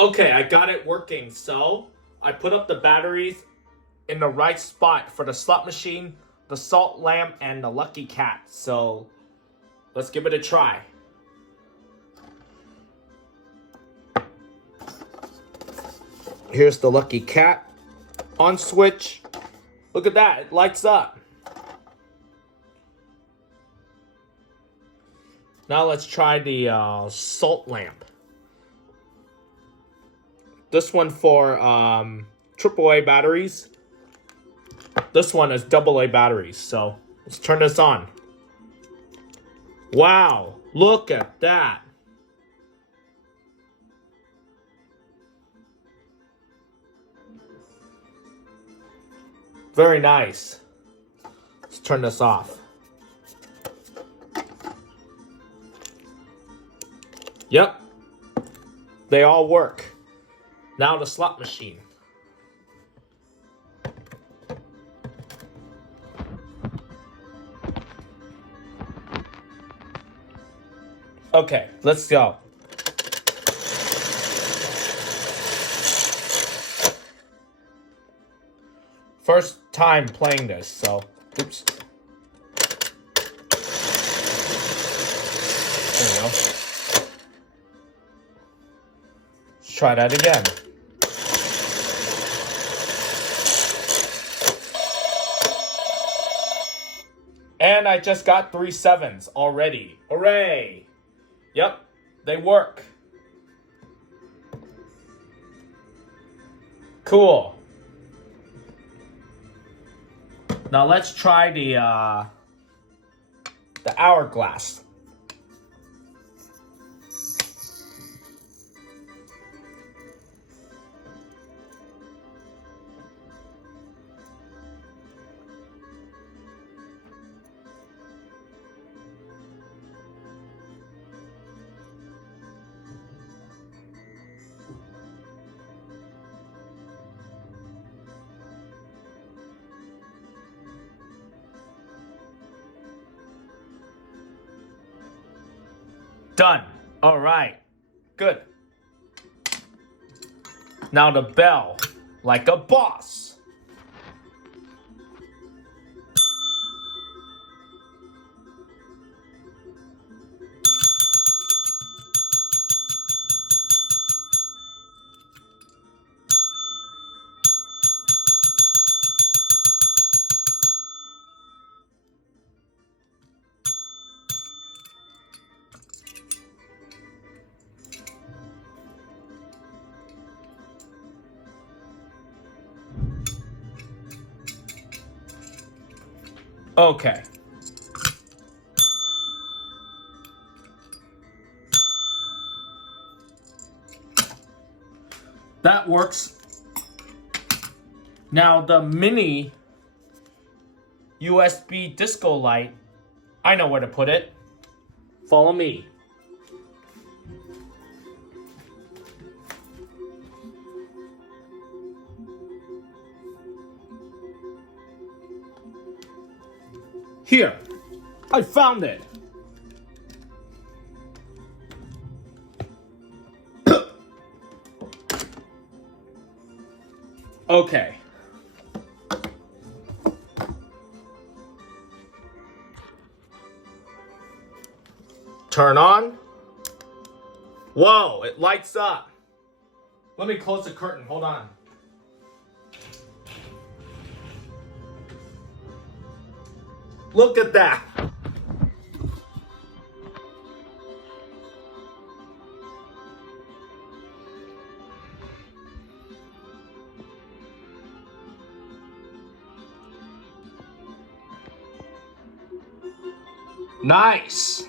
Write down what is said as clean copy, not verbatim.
Okay, I got it working. So I put up the batteries in the right spot for the slot machine, the salt lamp, and the lucky cat. So let's give it a try. Here's the lucky cat. On switch. Look at that, it lights up. Now let's try the salt lamp. This one for AAA batteries. This one is AA batteries. So let's turn this on. Wow, look at that. Very nice. Let's turn this off. Yep, they all work. Now the slot machine. Okay, let's go. First time playing this, so oops. There we go. Let's try that again. And I just got 3 7s already. Hooray! Yep, they work. Cool. Now let's try the hourglass. Done. All right. Good. Now the bell, like a boss. Okay. That works. Now the mini USB disco light, I know where to put it. Follow me. Here, I found it. Okay. Turn on. Whoa, it lights up. Let me close the curtain, hold on. Look at that. Nice.